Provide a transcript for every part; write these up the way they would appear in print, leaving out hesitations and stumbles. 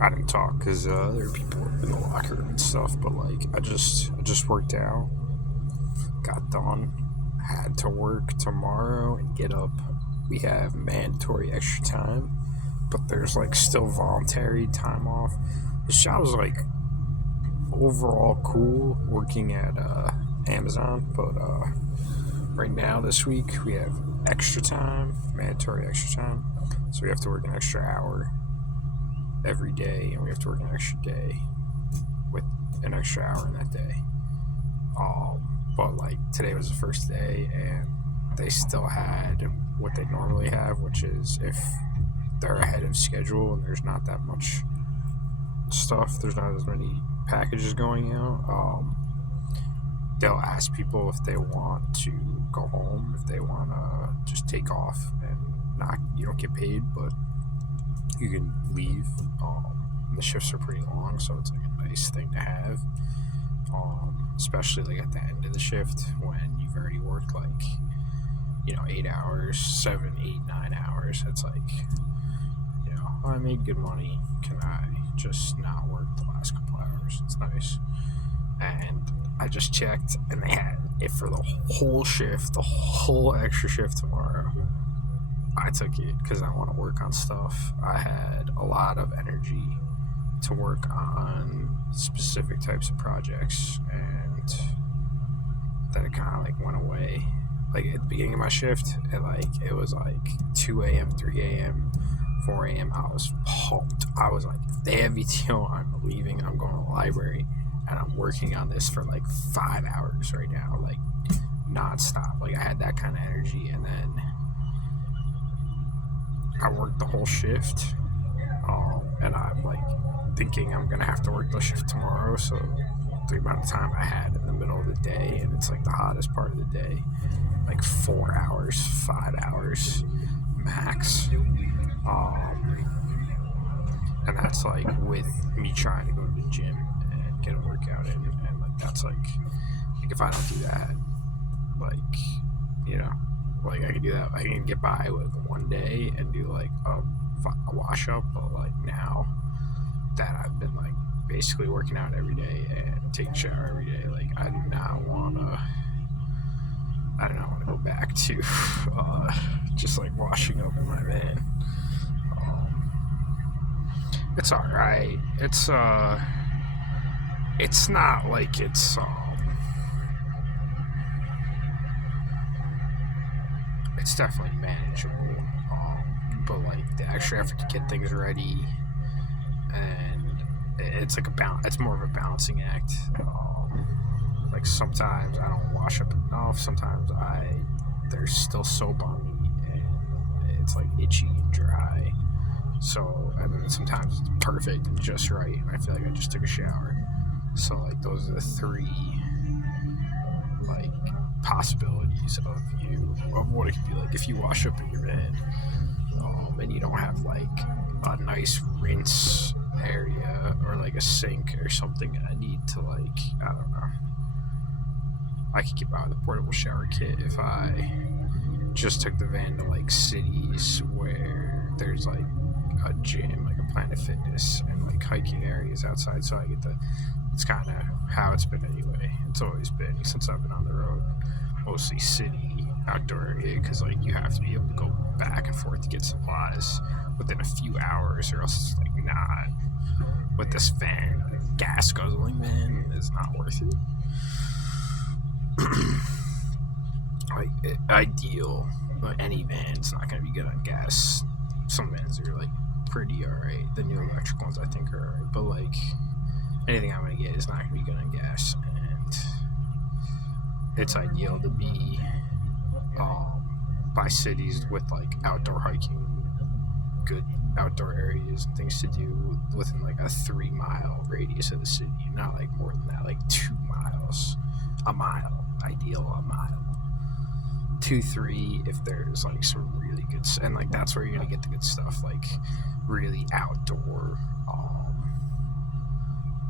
I didn't talk because there were people in the locker room and stuff. But like, I just worked out, got done, had to work tomorrow and get up. We have mandatory extra time, but there's like still voluntary time off. This job was like overall cool working at Amazon, but right now this week we have extra time, mandatory extra time, so we have to work an extra hour every day, and we have to work an extra day with an extra hour in that day. But like today was the first day, and they still had what they normally have, which is if they're ahead of schedule and there's not that much stuff, there's not as many packages going out. They'll ask people if they want to go home, if they want to just take off and not, you don't get paid, but you can leave. The shifts are pretty long, so it's like a nice thing to have. Especially like at the end of the shift when you've already worked like 8 hours, 7, 8, 9 hours. It's like, I made good money. Can I just not work the last couple hours? It's nice. And I just checked, and they had it for the whole shift, the whole extra shift tomorrow. I took it because I want to work on stuff. I had a lot of energy to work on specific types of projects, and then it kind of like went away. Like at the beginning of my shift, it was like 2 a.m., 3 a.m., 4 a.m. I was pumped. I was like, if they have VTO, I'm leaving. I'm going to the library, and I'm working on this for like 5 hours right now, like nonstop. Like I had that kind of energy, and then I worked the whole shift, and I'm like thinking I'm gonna have to work the shift tomorrow. So the amount of time I had in the middle of the day, and it's like the hottest part of the day, like 4 hours, 5 hours max. And that's like with me trying to go to the gym and get a workout in, and like that's like if I don't do that, like like I can do that, I can get by with one day and do like a wash up. But like now that I've been like basically working out every day and taking a shower every day, like I do not want to go back to just like washing up in my van. It's all right. It's not like it's definitely manageable. But like the extra effort to get things ready, and it's like it's more of a balancing act. Like sometimes I don't wash up enough. Sometimes there's still soap on me, and it's like itchy and dry. So, and then sometimes it's perfect and just right, and I feel like I just took a shower. So like those are the three like possibilities of what it could be like if you wash up in your bed, and you don't have like a nice rinse area or like a sink or something. I need to like, I don't know. I could get by with a portable shower kit if I just took the van to like cities where there's like a gym, like a Planet Fitness, and like hiking areas outside, so I get it's kind of how it's been anyway. It's always been since I've been on the road, mostly city, outdoor area, because like you have to be able to go back and forth to get supplies within a few hours, or else it's like not. With this van, gas guzzling van is not worth it. Like ideal, but any van's not going to be good on gas. Some vans are like pretty alright. The new electric ones I think are alright, but like anything I'm going to get is not going to be good on gas. And it's ideal to be by cities with like outdoor hiking, good outdoor areas and things to do within like a 3-mile radius of the city, not like more than that, like 2 miles, a mile, ideal a mile, 2, 3 if there's like some really good, and like that's where you're gonna get the good stuff, like really outdoor,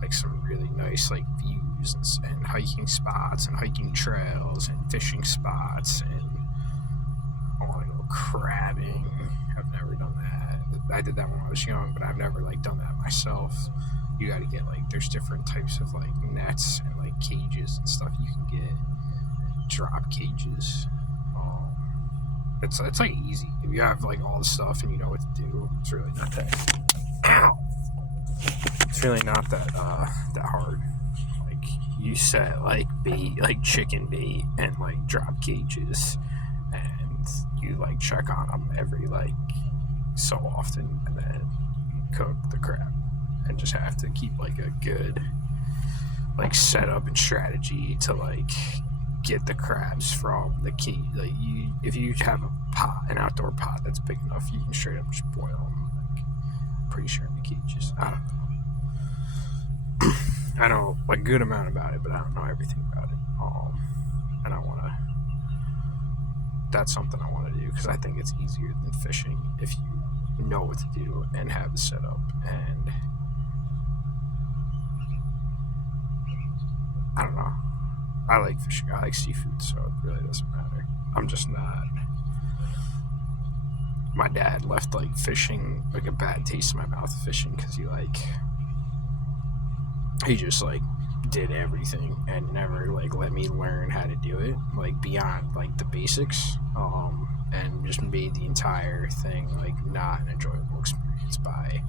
like some really nice like views and hiking spots and hiking trails and fishing spots, and I want to go crabbing. I've never done that. I did that when I was young, but I've never like done that myself. You got to get like there's different types of like nets and like cages and stuff you can get. Drop cages. It's like easy if you have like all the stuff and you know what to do. It's really not that. Ow. It's really not that that hard. Like you set like bait, like chicken bait, and like drop cages, and you like check on them every like so often, and then you cook the crab, and just have to keep like a good like setup and strategy to like get the crabs from the key. Like you, if you have a pot, an outdoor pot that's big enough, you can straight up just boil them. Like, pretty sure in the cages. I don't know. I know a good amount about it, but I don't know everything about it. And I want to. That's something I want to do because I think it's easier than fishing if you know what to do and have the setup. And I don't know. I like fishing. I like seafood, so it really doesn't matter. I'm just not. My dad left like fishing like a bad taste in my mouth of fishing because he just like did everything and never like let me learn how to do it like beyond like the basics, and just made the entire thing like not an enjoyable experience by.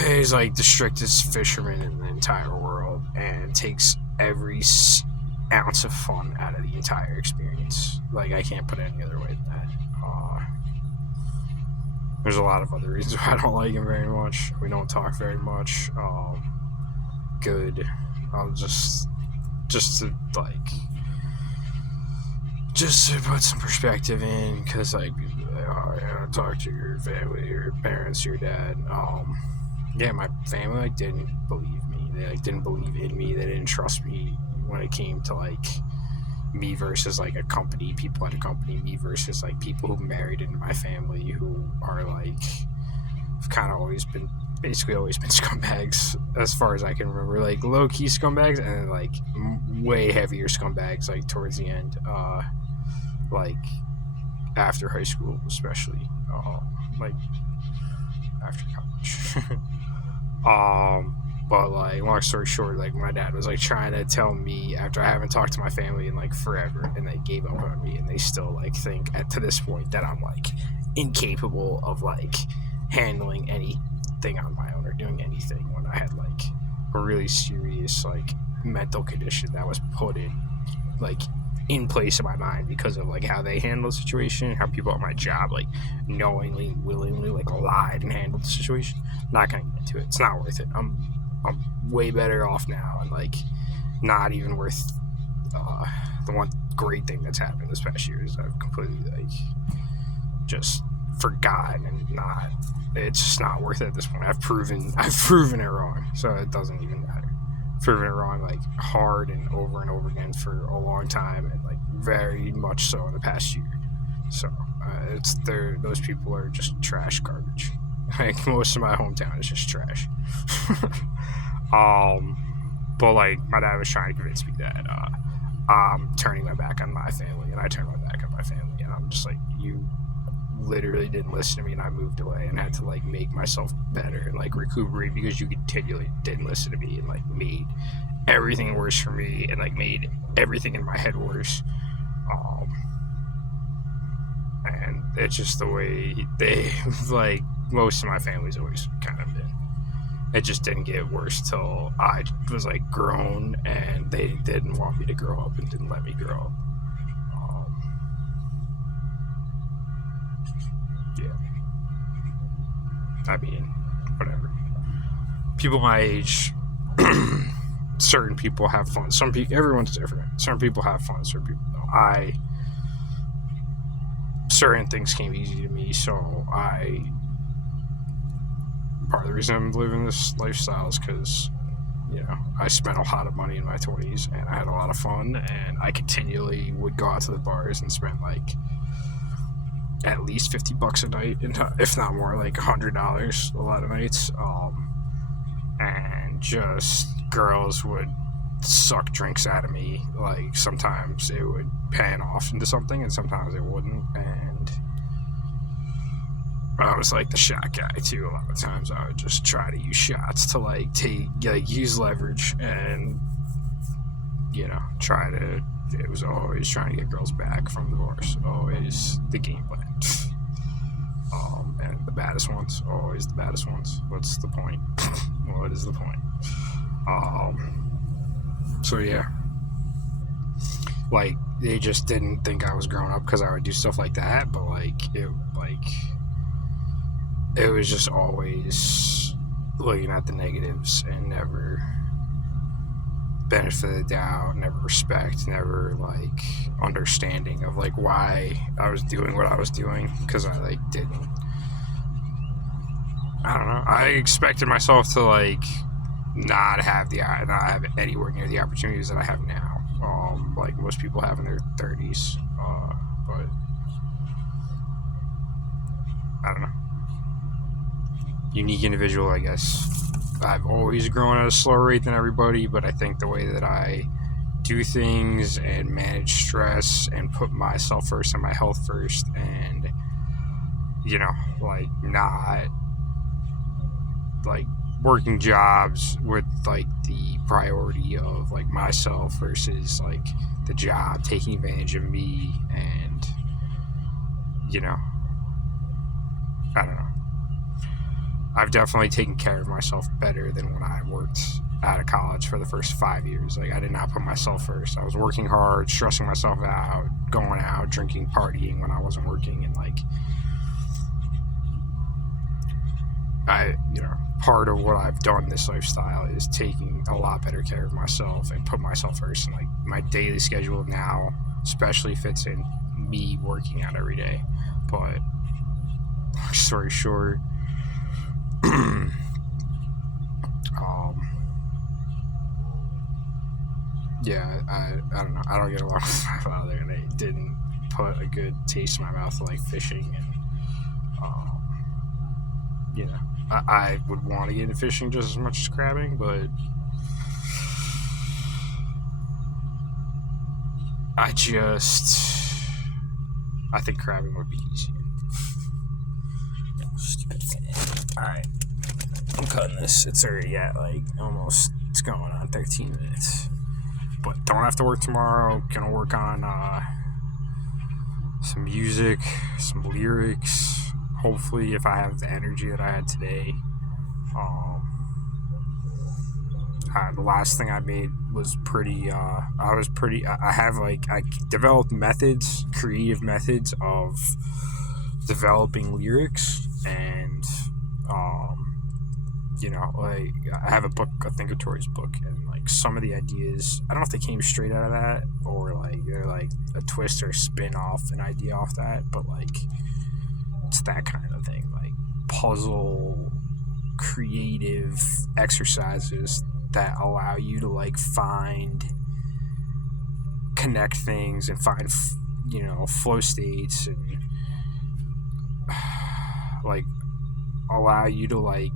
He's like the strictest fisherman in the entire world and takes every ounce of fun out of the entire experience. Like I can't put it any other way than that. There's a lot of other reasons why I don't like him very much. We don't talk very much. Good. Just to like, just to put some perspective in, because like people are like, oh, yeah, talk to your family, your parents, your dad. Yeah, my family like didn't believe me. They like didn't believe in me. They didn't trust me when it came to like me versus like a company, people at a company, me versus like people who married into my family who are like kind of basically always been scumbags as far as I can remember, like low-key scumbags and then like way heavier scumbags like towards the end, like after high school especially, like after college. But like long story short, like my dad was like trying to tell me after I haven't talked to my family in like forever, and they gave up on me, and they still like think to this point that I'm like incapable of like handling anything on my own or doing anything, when I had like a really serious like mental condition that was put in place in my mind because of like how they handle the situation, how people at my job like knowingly, willingly like lied and handled the situation. Not gonna get into it. It's not worth it. I'm way better off now, and like not even worth the one great thing that's happened this past year is I've completely like just forgotten, and not, it's just not worth it at this point. I've proven it wrong, so it doesn't even matter. Proven it wrong like hard and over again for a long time, and like very much so in the past year. So those people are just trash garbage. Like most of my hometown is just trash. But like my dad was trying to convince me that I'm turning my back on my family, and I turned my back on my family, and I'm just like, you literally didn't listen to me, and I moved away and had to like make myself better and like recuperate because you continually didn't listen to me, and like made everything worse for me, and like made everything in my head worse. And it's just the way they like most of my family's always kind of been. It just didn't get worse till I was like grown, and they didn't want me to grow up and didn't let me grow up. Yeah. I mean, whatever. People my age, certain people have fun. Some people, everyone's different. Some people have fun, certain people don't. Certain things came easy to me, so part of the reason I'm living this lifestyle is because, you know, I spent a lot of money in my 20s, and I had a lot of fun, and I continually would go out to the bars and spend like at least $50 a night, if not more, like $100 a lot of nights. And just girls would suck drinks out of me. Like sometimes it would pan off into something, and sometimes it wouldn't. And I was like the shot guy too. A lot of times I would just try to use shots to like use leverage and try to. It was always trying to get girls back from divorce. Always the game plan. And the baddest ones, always the baddest ones. What's the point? What is the point? So yeah, like they just didn't think I was growing up because I would do stuff like that. But it was just always looking at the negatives and never benefit of the doubt, never respect, never like understanding of like why I was doing what I was doing, because I like didn't. I don't know. I expected myself to like not have anywhere near the opportunities that I have now. Like most people have in their 30s. But I don't know. Unique individual, I guess. I've always grown at a slower rate than everybody, but I think the way that I do things and manage stress and put myself first and my health first, and like not like working jobs with like the priority of like myself versus like the job taking advantage of me, and I don't know. I've definitely taken care of myself better than when I worked out of college for the first 5 years. Like I did not put myself first. I was working hard, stressing myself out, going out, drinking, partying when I wasn't working, and like part of what I've done this lifestyle is taking a lot better care of myself and put myself first. And like my daily schedule now especially fits in me working out every day. But long story short, yeah, I don't know. I don't get along with my father, and it didn't put a good taste in my mouth like fishing, and I would want to get into fishing just as much as crabbing, but I think crabbing would be easier. Stupid fan. Alright, I'm cutting this. It's already at it's going on 13 minutes. But don't have to work tomorrow. Gonna work on some music, some lyrics. Hopefully, if I have the energy that I had today. The last thing I made was pretty. I developed creative methods of developing lyrics, and I have a book, a Thinkatori's book, and like some of the ideas, I don't know if they came straight out of that or like they're like a twist or spin off an idea off that, but like it's that kind of thing, like puzzle creative exercises that allow you to like connect things and find flow states, and like allow you to like,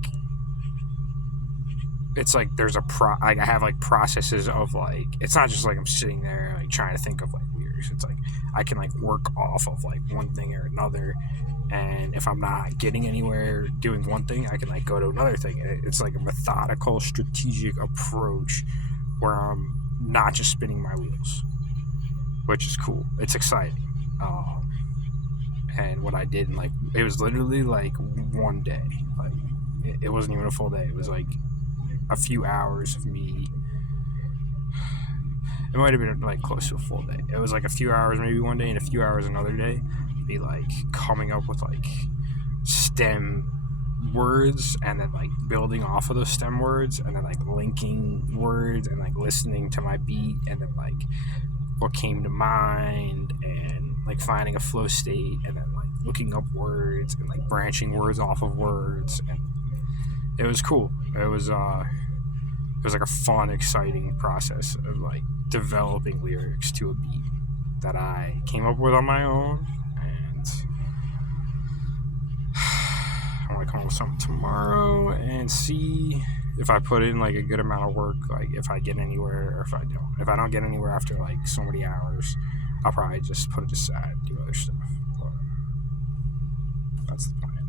it's like there's I have like processes of like, it's not just like I'm sitting there like trying to think of like lyrics. It's like I can like work off of like one thing or another, and if I'm not getting anywhere doing one thing, I can like go to another thing. It's like a methodical, strategic approach where I'm not just spinning my wheels, which is cool. It's exciting. And what I did in like, it was literally like one day. Like it wasn't even a full day. It was like a few hours of me. It might have been like close to a full day. It was like a few hours maybe one day and a few hours another day. Be like coming up with like stem words, and then like building off of those stem words, and then like linking words, and like listening to my beat, and then like what came to mind, and like finding a flow state, and then like looking up words and like branching words off of words. And it was cool. It was like a fun, exciting process of like developing lyrics to a beat that I came up with on my own. And I'm gonna come up with something tomorrow and see if I put in like a good amount of work, like if I get anywhere or if I don't. If I don't get anywhere after like so many hours, I'll probably just put it aside and do other stuff. But that's the plan.